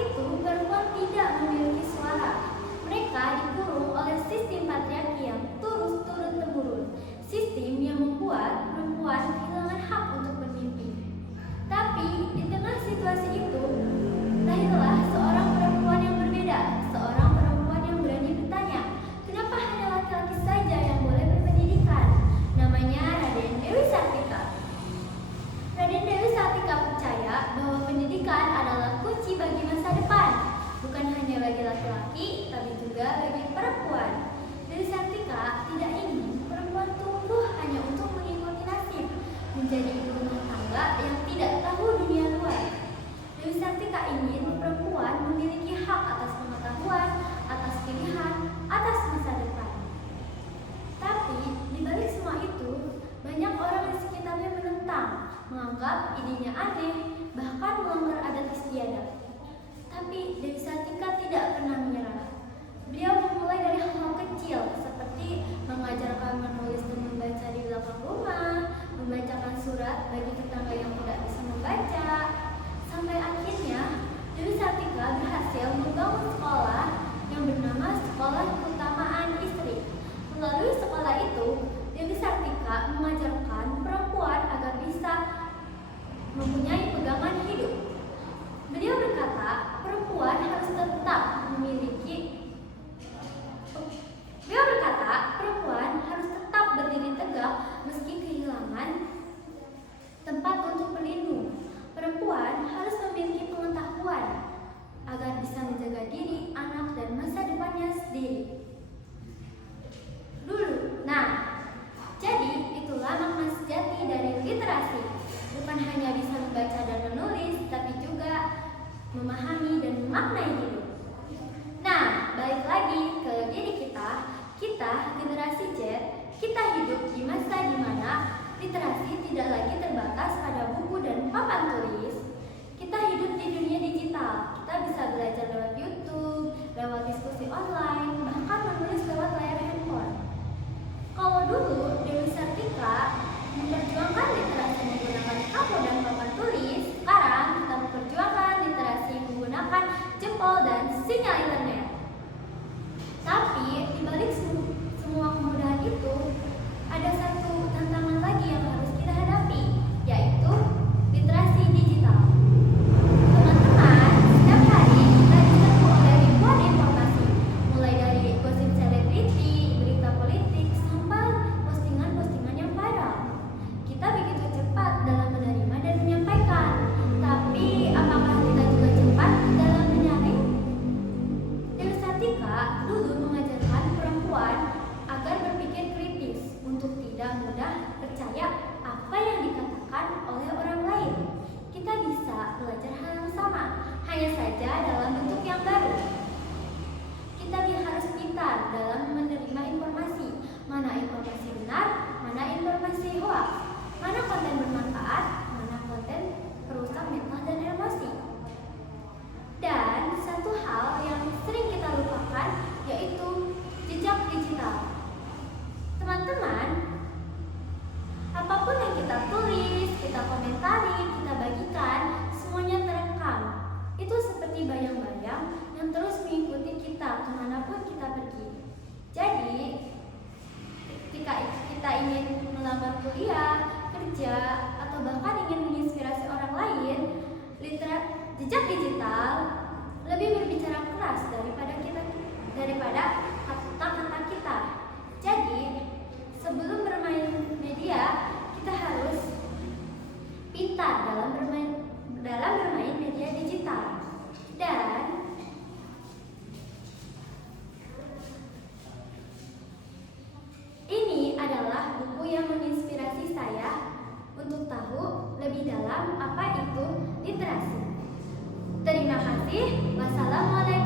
itu, perempuan tidak memiliki suara. Mereka dikurung oleh sistem patriarki yang turun-temurun. Sistem yang membuat perempuan kehilangan hak untuk bermimpi. Tapi di tengah situasi itu, lahirlah seorang perempuan yang berbeda, seorang perempuan yang berani bertanya, kenapa hanya laki-laki saja yang boleh berpendidikan? Namanya Raden Dewi Sartika. Raden Dewi Sartika percaya bahwa pendidikan adalah kunci bagi masa depan, bukan hanya bagi laki-laki, tapi juga bagi perempuan. Dewi Sartika tidak ingin perempuan tumbuh hanya untuk mengikuti nasib, menjadi ibu rumah tangga yang tidak tahu dunia luar. Dewi Sartika ingin perempuan memiliki hak atas pengetahuan, atas pilihan, atas masa depan. Tapi di balik semua itu, banyak orang di sekitarnya menentang, menganggap idenya aneh, bahkan melanggar adat istiadat. Tapi Dewi Sartika tidak pernah menyerah. Beliau memulai dari hal-hal kecil seperti mengajarkan menulis dan membaca di belakang rumah, membacakan surat bagi tetangga yang tidak bisa membaca, sampai akhirnya Dewi Sartika berhasil membangun sekolah yang bernama Sekolah Keutamaan Istri. Melalui sekolah itu, Dewi Sartika mengajarkan perempuan agar bisa mempunyai pegangan hidup. Beliau berkata, perempuan harus tetap berdiri tegak meski kehilangan tempat untuk berlindung. Perempuan harus memiliki pengetahuan agar bisa menjaga diri, anak, dan masa depannya sendiri. Jadi itulah makna sejati dari literasi. Bukan hanya bisa membaca dan menulis, tapi juga memahami dan memaknai hidup. Nah, balik lagi ke diri kita generasi Z, kita hidup di masa di mana literasi tidak lagi terbatas pada buku dan papan tulis. Kita hidup di dunia digital. Kita bisa belajar lewat YouTube, lewat diskusi online, bahkan menulis lewat layar handphone. Kalau dulu Dewi Sartika memperjuangkan literasi menggunakan kartu dan papan tulis, sekarang kita memperjuangkan literasi menggunakan jempol dan sinyal internet. Tapi di balik semua kemudahan itu, ada satu tantangan lagi yang harus kita hadapi, yaitu literasi digital. Teman-teman, setiap hari kita diserbu oleh ribuan informasi, mulai dari gosip selebriti, berita politik, sampai postingan-postingan yang viral. Kita begitu cepat dalam menerima dan menyampaikan, tapi apakah kita juga cepat dalam menyaring? Dewi Sartika dulu mengajarkan perempuan agar berpikir kritis untuk tidak mudah percaya apa yang dikatakan oleh orang lain. Kita bisa belajar hal yang sama, hanya saja dalam bentuk yang baru. Kita harus pintar dalam menerima informasi, mana informasi benar, mana informasi hoax, mana konten bermanfaat, mana konten perusak mental dan emosi. Dan satu hal yang sering kita lupakan, yaitu jejak digital. Teman-teman, apapun yang kita tulis, kita komentari, kita bagikan, semuanya terekam. Itu seperti bayang-bayang yang terus mengikuti kita kemanapun kita pergi. Jadi, ketika kita ingin melamar kuliah, kerja, atau bahkan ingin menginspirasi orang lain, jejak digital lebih berbicara keras daripada kata-kata kita. Jadi, sebelum bermain media, kita harus pintar dalam bermain media digital. Dan ini adalah buku yang menginspirasi saya untuk tahu lebih dalam apa itu literasi. Terima kasih. Wassalamualaikum.